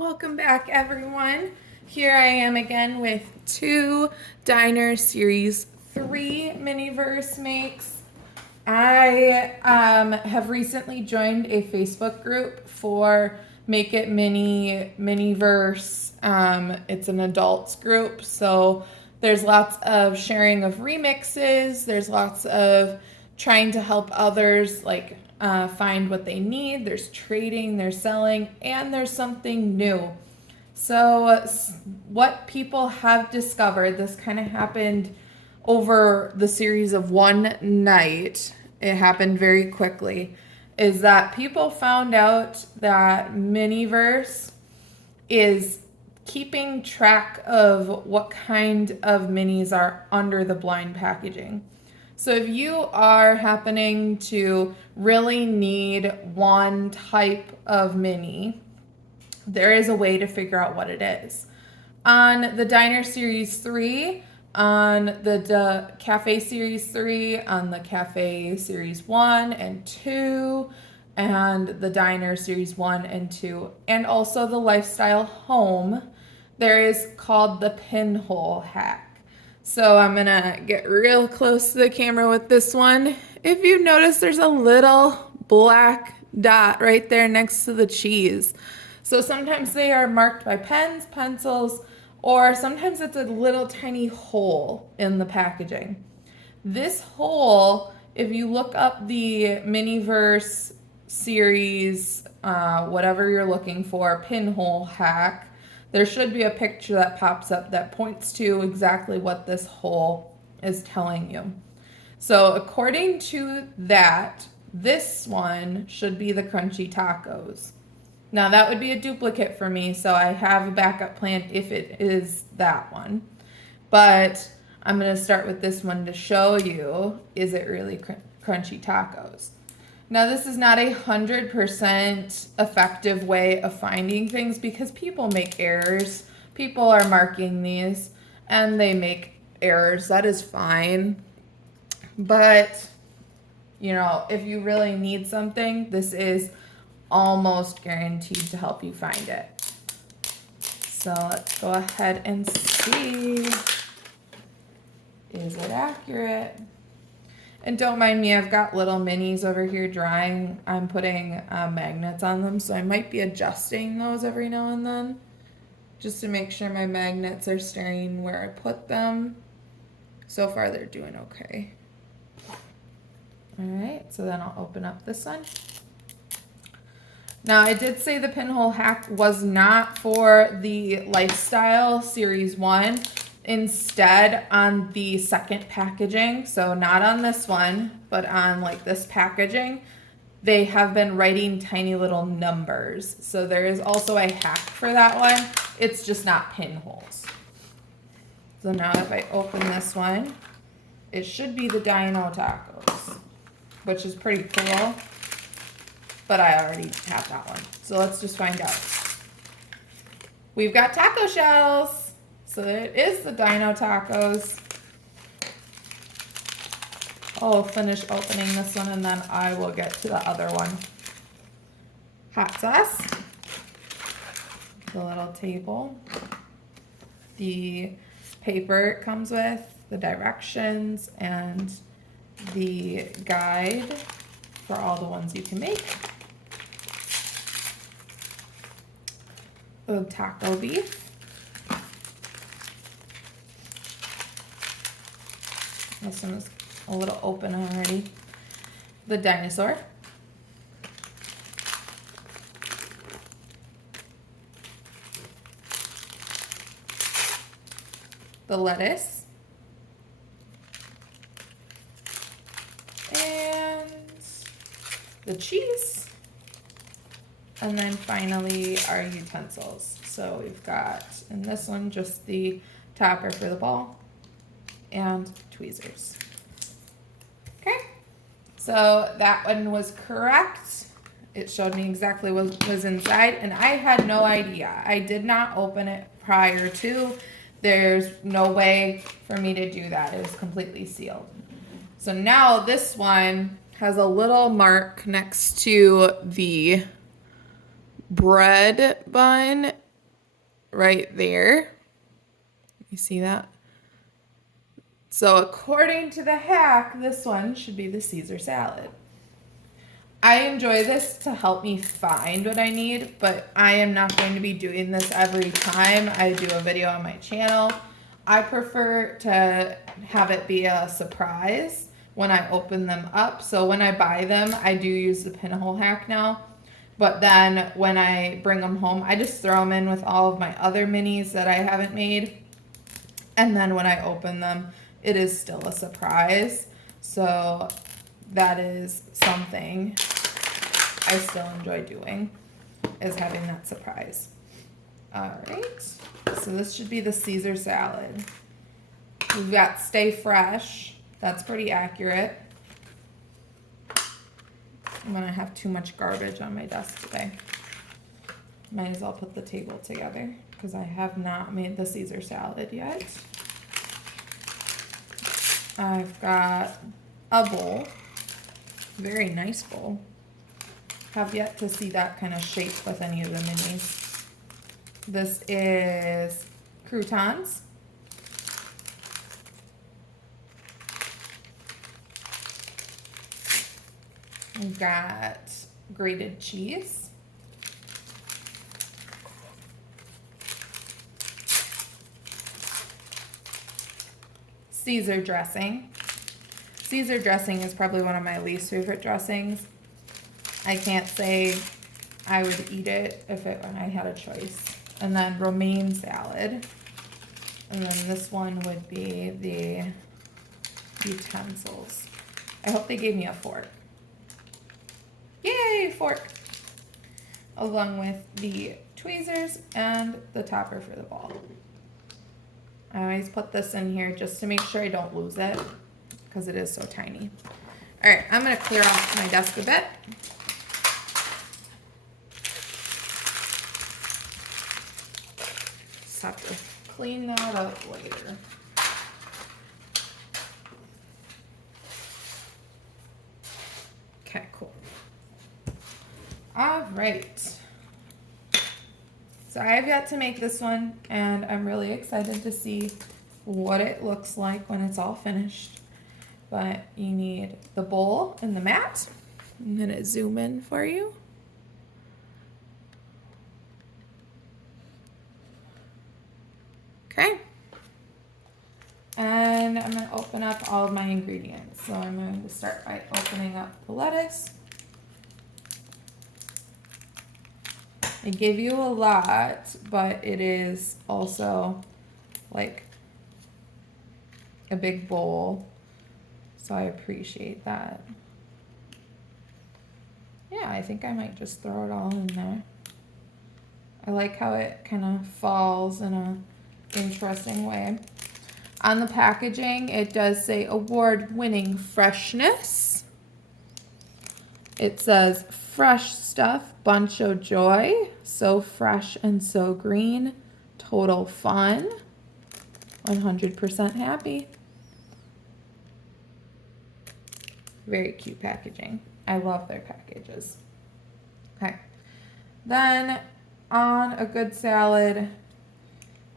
Welcome back, everyone. Here I am again with two Diner Series 3 Miniverse makes. I have recently joined a Facebook group for Make It Mini Miniverse. It's an adults group, so there's lots of sharing of remixes. There's lots of trying to help others find what they need. There's trading, there's selling, and there's something new. So what people have discovered, this kind of happened over the series of one night. It happened very quickly. Is that people found out that Miniverse is keeping track of what kind of minis are under the blind packaging. So if you are happening to really need one type of mini, there is a way to figure out what it is. On the Diner Series 3, on the Cafe Series 3, on the Cafe Series 1 and 2, and the Diner Series 1 and 2, and also the Lifestyle Home, there is called the pinhole hack. So I'm gonna get real close to the camera with this one. If you notice, there's a little black dot right there next to the cheese. So sometimes they are marked by pens, pencils, or sometimes it's a little tiny hole in the packaging. This hole, if you look up the Miniverse series, whatever you're looking for, pinhole hack, there should be a picture that pops up that points to exactly what this hole is telling you. So according to that, this one should be the crunchy tacos. Now that would be a duplicate for me, so I have a backup plan if it is that one. But I'm going to start with this one to show you, is it really crunchy tacos? Now this is not 100% effective way of finding things because people make errors. People are marking these and they make errors. That is fine. But, you know, if you really need something, this is almost guaranteed to help you find it. So let's go ahead and see. Is it accurate? And don't mind me, I've got little minis over here drying. I'm putting magnets on them, so I might be adjusting those every now and then just to make sure my magnets are staying where I put them. So far they're doing okay. All right, so then I'll open up this one. Now, I did say the pinhole hack was not for the Lifestyle Series 1. Instead, on the second packaging, so not on this one, but on like this packaging, they have been writing tiny little numbers. So there is also a hack for that one. It's just not pinholes. So now if I open this one, it should be the Dino Tacos, which is pretty cool. But I already have that one. So let's just find out. We've got taco shells. So it is the Dino Tacos. I'll finish opening this one and then I will get to the other one. Hot sauce. The little table. The paper it comes with, the directions, and the guide for all the ones you can make. The taco beef. This one is a little open already. The dinosaur. The lettuce. And the cheese. And then finally our utensils. So we've got, in this one, just the topper for the ball and tweezers. Okay, so that one was correct. It showed me exactly what was inside, and I had no idea. I did not open it prior to. There's no way for me to do that. It was completely sealed. So now this one has a little mark next to the bread bun right there. You see that? So according to the hack, this one should be the Caesar salad. I enjoy this to help me find what I need, but I am not going to be doing this every time I do a video on my channel. I prefer to have it be a surprise when I open them up. So when I buy them, I do use the pinhole hack now. But then when I bring them home, I just throw them in with all of my other minis that I haven't made. And then when I open them, it is still a surprise. So that is something I still enjoy doing, is having that surprise. All right, so this should be the Caesar salad. We've got Stay Fresh. That's pretty accurate. I'm gonna have too much garbage on my desk today. Might as well put the table together because I have not made the Caesar salad yet. I've got a bowl, very nice bowl. Have yet to see that kind of shape with any of the minis. This is croutons. We've got grated cheese. Caesar dressing. Caesar dressing is probably one of my least favorite dressings. I can't say I would eat it when I had a choice. And then romaine salad. And then this one would be the utensils. I hope they gave me a fork. Yay, fork! Along with the tweezers and the topper for the ball. I always put this in here just to make sure I don't lose it because it is so tiny. All right, I'm gonna clear off my desk a bit. Just have to clean that up later. Okay, cool. All right. So I have yet to make this one, and I'm really excited to see what it looks like when it's all finished. But you need the bowl and the mat. I'm gonna zoom in for you. Okay. And I'm gonna open up all of my ingredients. So I'm going to start by opening up the lettuce. They give you a lot, but it is also like a big bowl. So I appreciate that. Yeah, I think I might just throw it all in there. I like how it kind of falls in a interesting way. On the packaging, it does say award-winning freshness. It says fresh stuff, bunch of joy, so fresh and so green, total fun, 100% happy. Very cute packaging. I love their packages. Okay. Then on a good salad,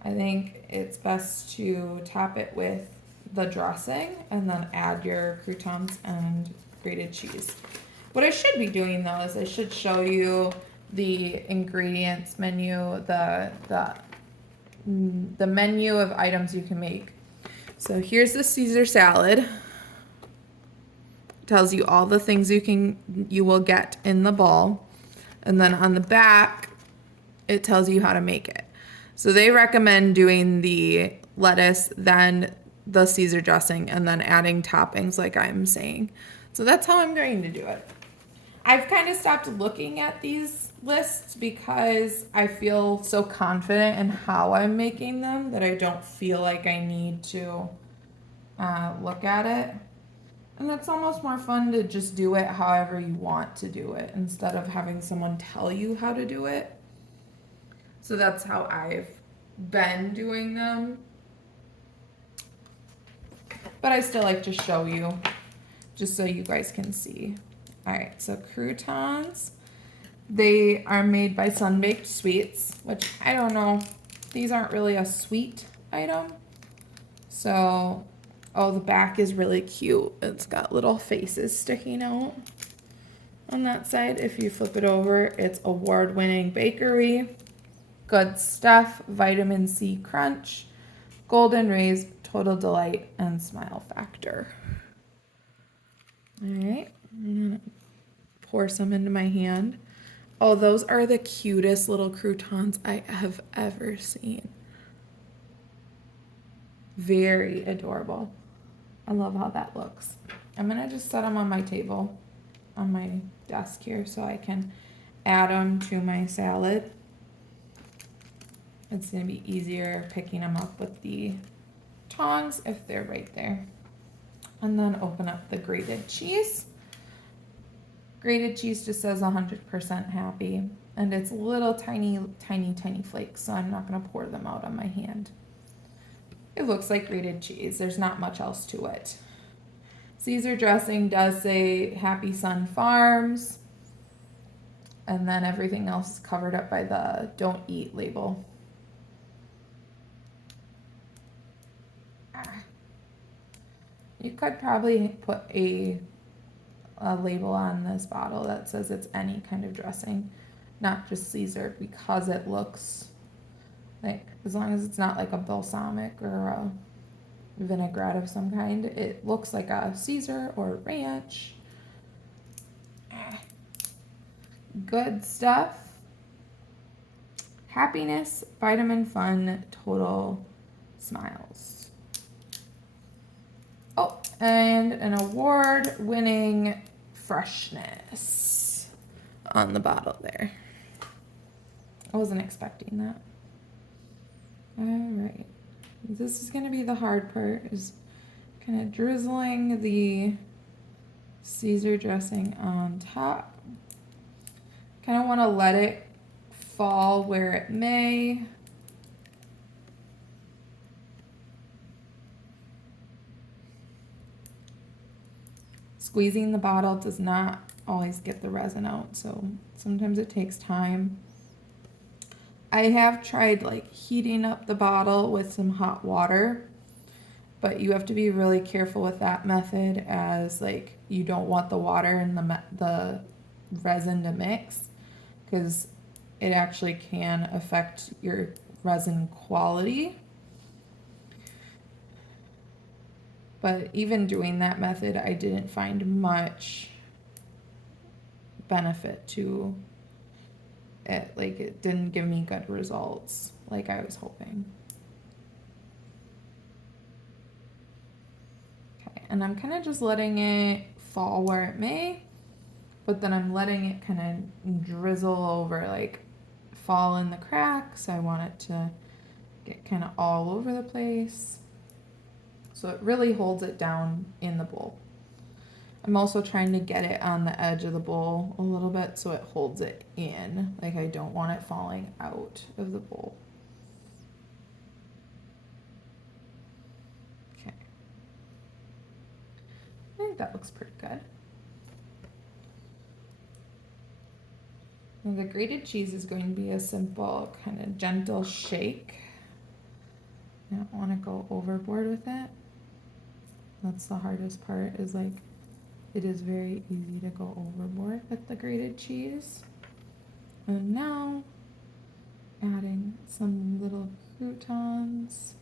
I think it's best to top it with the dressing and then add your croutons and grated cheese. What I should be doing though is I should show you the ingredients menu, the menu of items you can make. So here's the Caesar salad. It tells you all the things you will get in the bowl. And then on the back, it tells you how to make it. So they recommend doing the lettuce, then the Caesar dressing, and then adding toppings like I'm saying. So that's how I'm going to do it. I've kind of stopped looking at these lists because I feel so confident in how I'm making them that I don't feel like I need to look at it. And it's almost more fun to just do it however you want to do it instead of having someone tell you how to do it. So that's how I've been doing them. But I still like to show you just so you guys can see. All right, so croutons. They are made by Sun Baked Sweets, which I don't know These aren't really a sweet item. So, oh, the back is really cute. It's got little faces sticking out on that side. If you flip it over, it's award-winning bakery. Good stuff, vitamin C crunch, golden rays, total delight, and smile factor. All right, I'm gonna pour some into my hand. Oh, those are the cutest little croutons I have ever seen. Very adorable. I love how that looks. I'm gonna just set them on my table, on my desk here, so I can add them to my salad. It's gonna be easier picking them up with the tongs if they're right there. And then open up the grated cheese. Grated cheese just says 100% happy, and it's little tiny flakes, so I'm not gonna pour them out on my hand. It looks like grated cheese. There's not much else to it. Caesar dressing does say Happy Sun Farms, and then everything else is covered up by the don't eat label. You could probably put a label on this bottle that says it's any kind of dressing, not just Caesar, because it looks like, as long as it's not like a balsamic or a vinaigrette of some kind, it looks like a Caesar or ranch. Good stuff. Happiness, vitamin fun, total smiles. Oh, and an award-winning freshness on the bottle there. I wasn't expecting that. All right, this is going to be the hard part, is kind of drizzling the Caesar dressing on top. Kind of want to let it fall where it may. Squeezing the bottle does not always get the resin out, so sometimes it takes time. I have tried like heating up the bottle with some hot water, but you have to be really careful with that method, as like you don't want the water and the resin to mix, because it actually can affect your resin quality. But even doing that method, I didn't find much benefit to it. Like, it didn't give me good results like I was hoping. Okay, and I'm kind of just letting it fall where it may, but then I'm letting it kind of drizzle over, like fall in the cracks. I want it to get kind of all over the place, so it really holds it down in the bowl. I'm also trying to get it on the edge of the bowl a little bit so it holds it in. Like, I don't want it falling out of the bowl. Okay. I think that looks pretty good. And the grated cheese is going to be a simple, kind of gentle shake. I don't want to go overboard with it. That's the hardest part, is like, it is very easy to go overboard with the grated cheese. And now, adding some little croutons.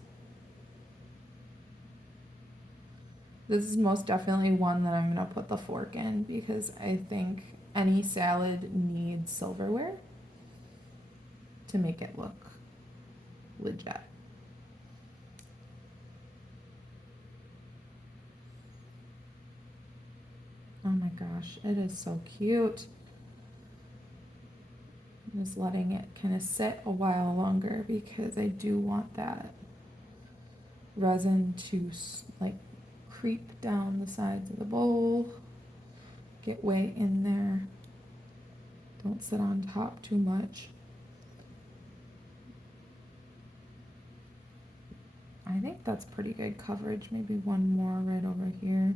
This is most definitely one that I'm going to put the fork in, because I think any salad needs silverware to make it look legit. Oh my gosh, it is so cute. I'm just letting it kind of sit a while longer, because I do want that resin to like creep down the sides of the bowl, get way in there. Don't sit on top too much. I think that's pretty good coverage. Maybe one more right over here.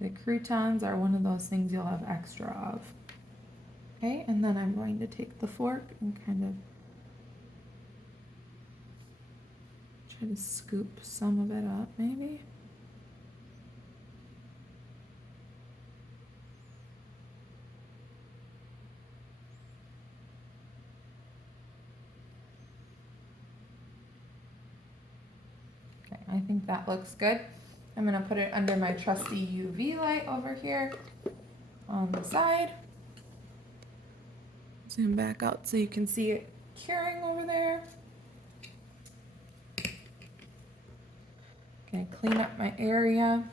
The croutons are one of those things you'll have extra of. Okay, and then I'm going to take the fork and kind of try to scoop some of it up, maybe. Okay, I think that looks good. I'm gonna put it under my trusty UV light over here on the side. Zoom back out so you can see it curing over there. Okay, clean up my area.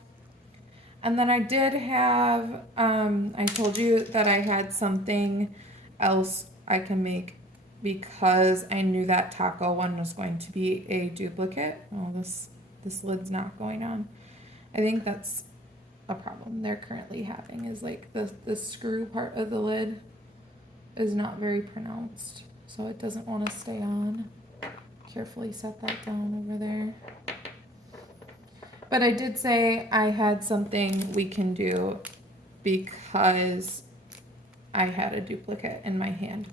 And then I did have, I told you that I had something else I can make because I knew that taco one was going to be a duplicate. Oh, this lid's not going on. I think that's a problem they're currently having, is like the screw part of the lid is not very pronounced, so it doesn't want to stay on. Carefully set that down over there. But I did say I had something we can do because I had a duplicate in my hand.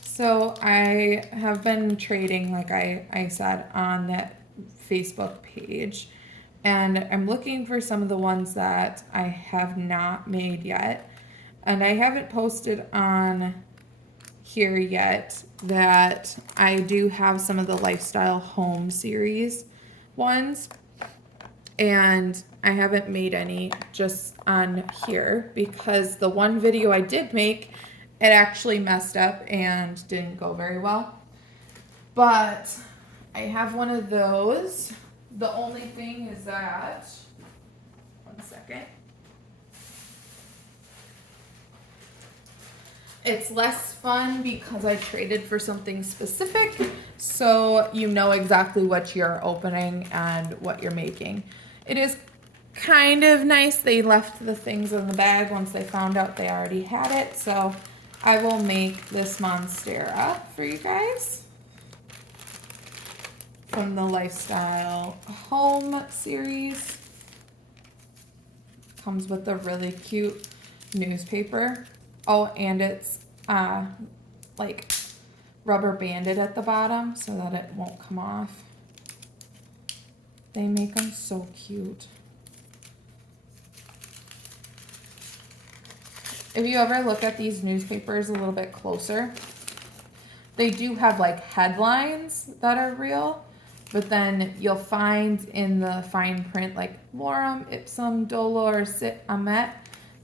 So I have been trading, like I said, on that Facebook page. And I'm looking for some of the ones that I have not made yet. And I haven't posted on here yet that I do have some of the Lifestyle Home series ones. And I haven't made any just on here because the one video I did make, it actually messed up and didn't go very well. But I have one of those. The only thing is that, one second. It's less fun because I traded for something specific, so you know exactly what you're opening and what you're making. It is kind of nice they left the things in the bag once they found out they already had it, so I will make this Monstera for you guys from the Lifestyle Home series. Comes with a really cute newspaper. Oh, and it's like rubber banded at the bottom so that it won't come off. They make them so cute. If you ever look at these newspapers a little bit closer, they do have like headlines that are real, but then you'll find in the fine print like lorem ipsum dolor sit amet.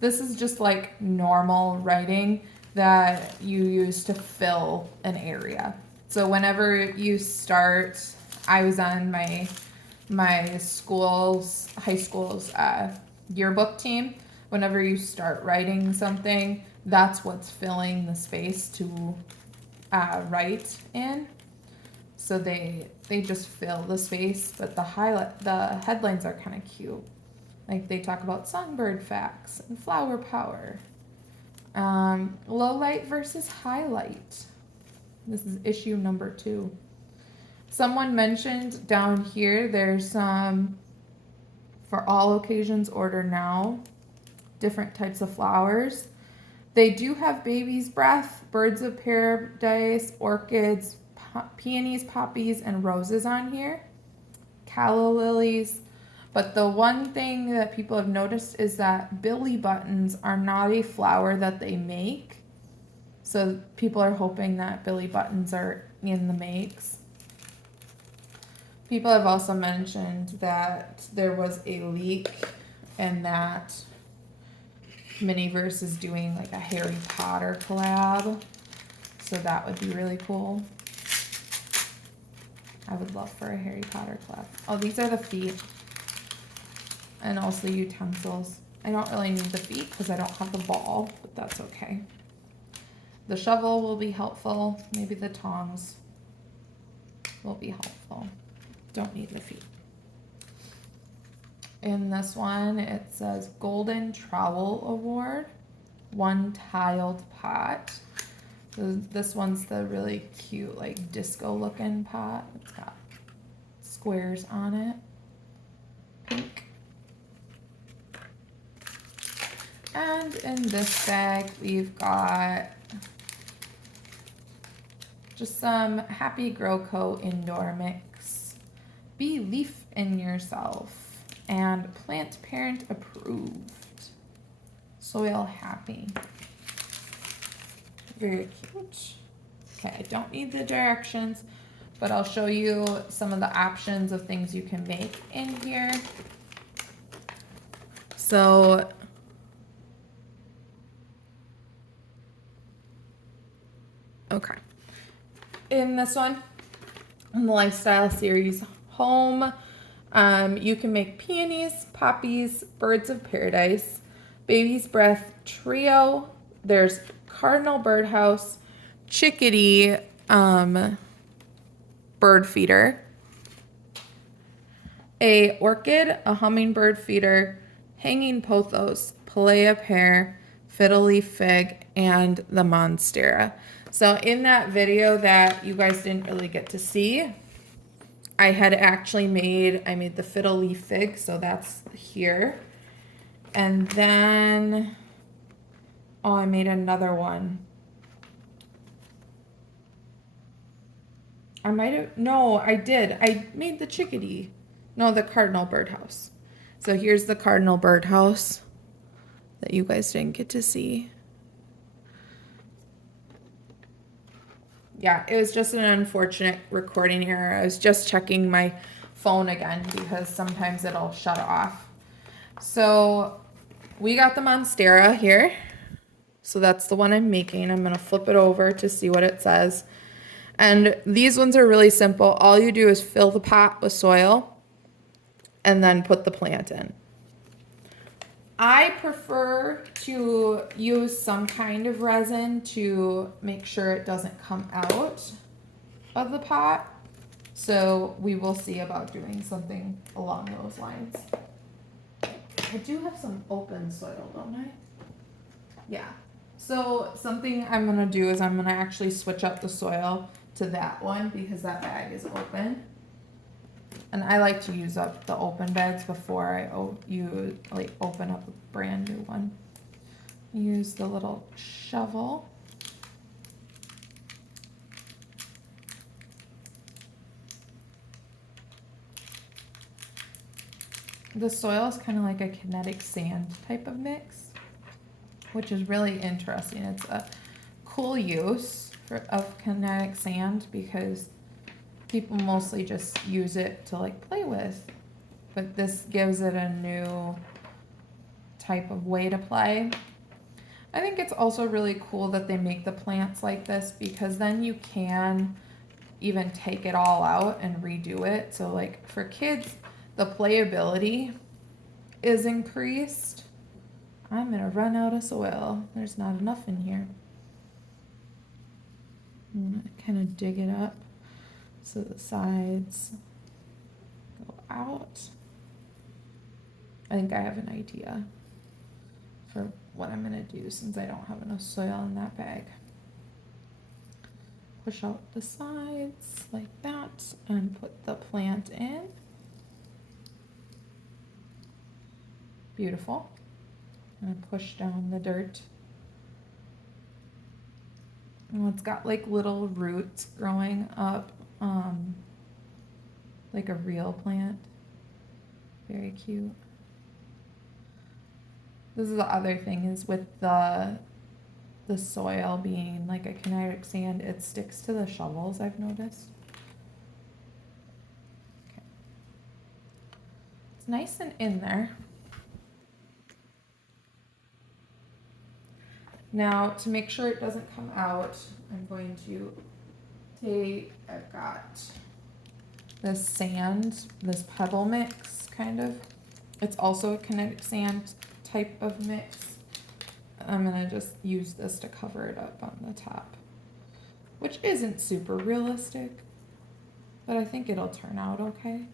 This is just like normal writing that you use to fill an area. So whenever you start, I was on my high school's yearbook team. Whenever you start writing something, that's what's filling the space to write in. So they just fill the space, but the headlines are kind of cute. Like they talk about songbird facts and flower power. Low light versus highlight. This is issue number 2. Someone mentioned down here there's some for all occasions order now, different types of flowers. They do have baby's breath, birds of paradise, orchids, peonies, poppies, and roses on here. Calla lilies. But the one thing that people have noticed is that billy buttons are not a flower that they make. So people are hoping that billy buttons are in the makes. People have also mentioned that there was a leak and that Miniverse is doing like a Harry Potter collab. So that would be really cool. I would love for a Harry Potter collab. Oh, these are the feet. And also utensils. I don't really need the feet because I don't have the ball, but that's okay. The shovel will be helpful. Maybe the tongs will be helpful. Don't need the feet. In this one, it says Golden Trowel Award, 1 tiled pot. So this one's the really cute, like disco looking pot. It's got squares on it. Pink. And in this bag, we've got just some Happy Grow Co. Indoor Mix, Belief in Yourself, and Plant Parent Approved, Soil Happy. Very cute. Okay, I don't need the directions, but I'll show you some of the options of things you can make in here. So, okay. In this one, in the Lifestyle Series Home, you can make peonies, poppies, birds of paradise, baby's breath trio. There's cardinal birdhouse, chickadee, bird feeder, a orchid, a hummingbird feeder, hanging pothos, palea pear, fiddle leaf fig, and the monstera. So in that video that you guys didn't really get to see, I had actually I made the fiddle leaf fig, so that's here. And then, oh, I made another one. No, I did. I made the chickadee. No, the cardinal birdhouse. So here's the cardinal birdhouse that you guys didn't get to see. Yeah, it was just an unfortunate recording error. I was just checking my phone again because sometimes it'll shut off. So we got the monstera here. So that's the one I'm making. I'm gonna flip it over to see what it says. And these ones are really simple. All you do is fill the pot with soil and then put the plant in. I prefer to use some kind of resin to make sure it doesn't come out of the pot. So we will see about doing something along those lines. I do have some open soil, don't I? Yeah. So something I'm gonna do is I'm gonna actually switch up the soil to that one because that bag is open. And I like to use up the open bags before I open up a brand new one. Use the little shovel. The soil is kind of like a kinetic sand type of mix, which is really interesting. It's a cool use of kinetic sand because people mostly just use it to like play with, but this gives it a new type of way to play. I think it's also really cool that they make the plants like this because then you can even take it all out and redo it. So like for kids, the playability is increased. I'm gonna run out of soil. There's not enough in here. I'm gonna kind of dig it up so the sides go out. I think I have an idea for what I'm gonna do since I don't have enough soil in that bag. Push out the sides like that and put the plant in. Beautiful. And push down the dirt. And it's got like little roots growing up, like a real plant. Very cute. This is the other thing is with the soil being like a kinetic sand, it sticks to the shovels, I've noticed. Okay. It's nice and in there. Now, to make sure it doesn't come out, I'm going to I've got this sand, this pebble mix, kind of. It's also a kinetic sand type of mix. I'm gonna just use this to cover it up on the top, which isn't super realistic, but I think it'll turn out okay.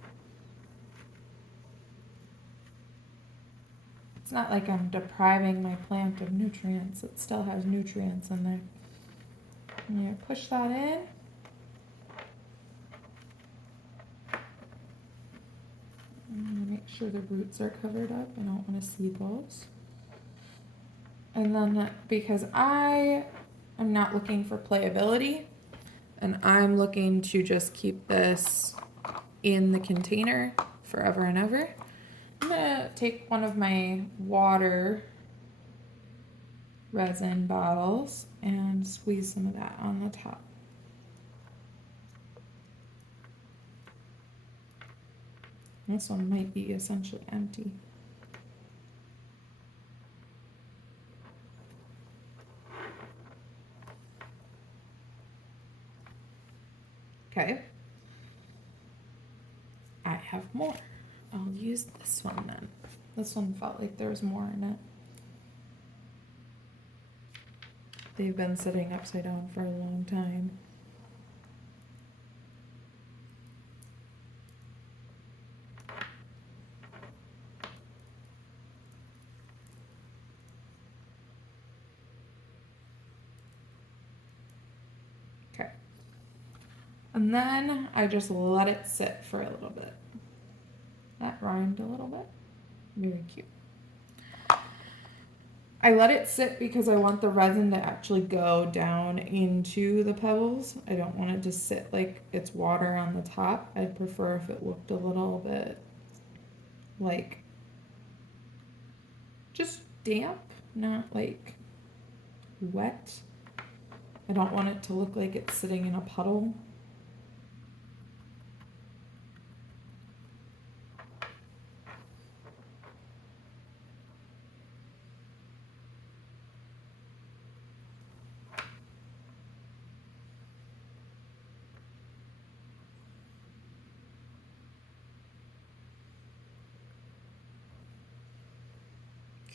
It's not like I'm depriving my plant of nutrients. It still has nutrients in there. I'm gonna push that in. I'm gonna make sure the roots are covered up. I don't want to see those. And then because I am not looking for playability and I'm looking to just keep this in the container forever and ever, I'm gonna take one of my water resin bottles and squeeze some of that on the top. This one might be essentially empty. Okay. I have more. I'll use this one then. This one felt like there was more in it. They've been sitting upside down for a long time. Okay. And then I just let it sit for a little bit. That rhymed a little bit. Very cute. I let it sit because I want the resin to actually go down into the pebbles. I don't want it to sit like it's water on the top. I'd prefer if it looked a little bit like just damp, not like wet. I don't want it to look like it's sitting in a puddle.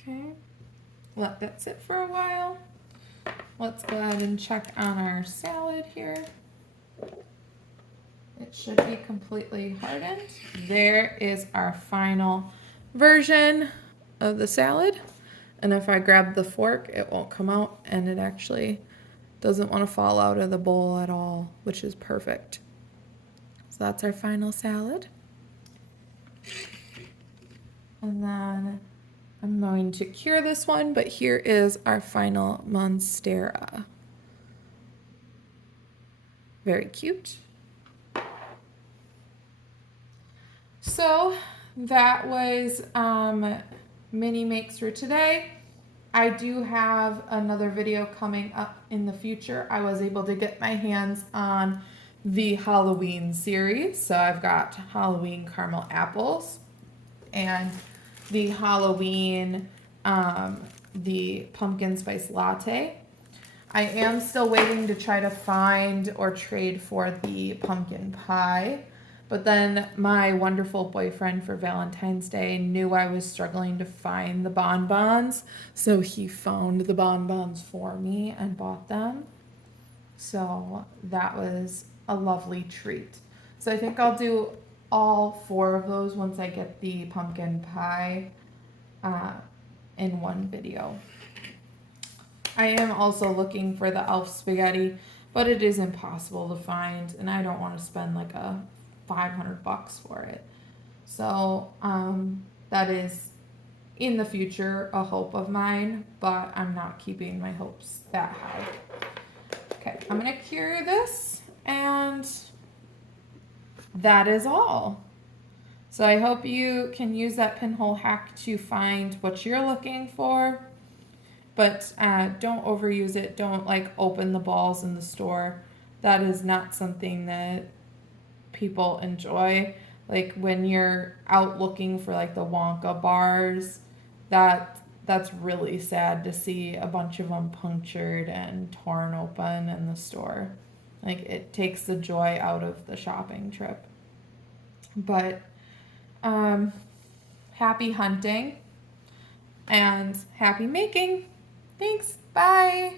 Okay, let that sit for a while. Let's go ahead and check on our salad here. It should be completely hardened. There is our final version of the salad. And if I grab the fork, it won't come out, and it actually doesn't want to fall out of the bowl at all, which is perfect. So that's our final salad. And then I'm going to cure this one, but here is our final Monstera. Very cute. So that was mini makes for today. I do have another video coming up in the future. I was able to get my hands on the Halloween series. So I've got Halloween caramel apples and the Halloween, the pumpkin spice latte. I am still waiting to try to find or trade for the pumpkin pie. But then my wonderful boyfriend for Valentine's Day knew I was struggling to find the bonbons. So he found the bonbons for me and bought them. So that was a lovely treat. So I think I'll do all 4 of those once I get the pumpkin pie in one video. I am also looking for the elf spaghetti, but it is impossible to find, and I don't want to spend like a $500 for it. So that is in the future a hope of mine, but I'm not keeping my hopes that high. Okay, I'm gonna cure this, and that is all. So I hope you can use that pinhole hack to find what you're looking for, but don't overuse it. Don't like open the balls in the store. That is not something that people enjoy. Like when you're out looking for like the Wonka bars, that's really sad to see a bunch of them punctured and torn open in the store. Like it takes the joy out of the shopping trip. But happy hunting and happy making. Thanks. Bye.